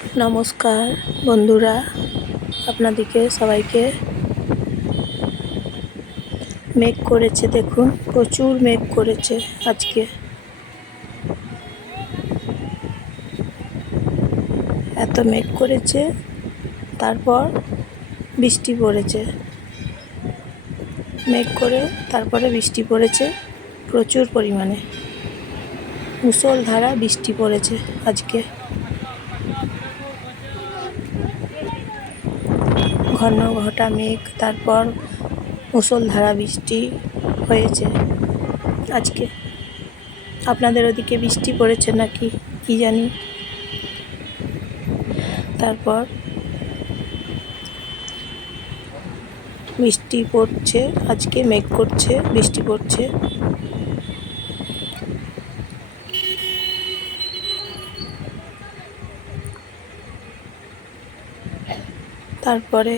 নমস্কার বন্ধুরা, আপনাদেরকে সবাইকে মেঘ করেছে দেখুন, প্রচুর মেঘ করেছে আজকে। এত মেঘ করেছে, তারপর বৃষ্টি পড়েছে। মেঘ করে তারপরে বৃষ্টি পড়েছে প্রচুর পরিমাণে। মুষলধারা বৃষ্টি পড়েছে আজকে। ঘন ঘটা মেঘ, তারপর মুষলধারা বৃষ্টি হয়েছে। আজকে আপনাদের ওদিকে বৃষ্টি পড়েছে নাকি, কি জানি। তারপর বৃষ্টি পড়ছে, আজকে মেঘ করছে, বৃষ্টি পড়ছে। তারপরে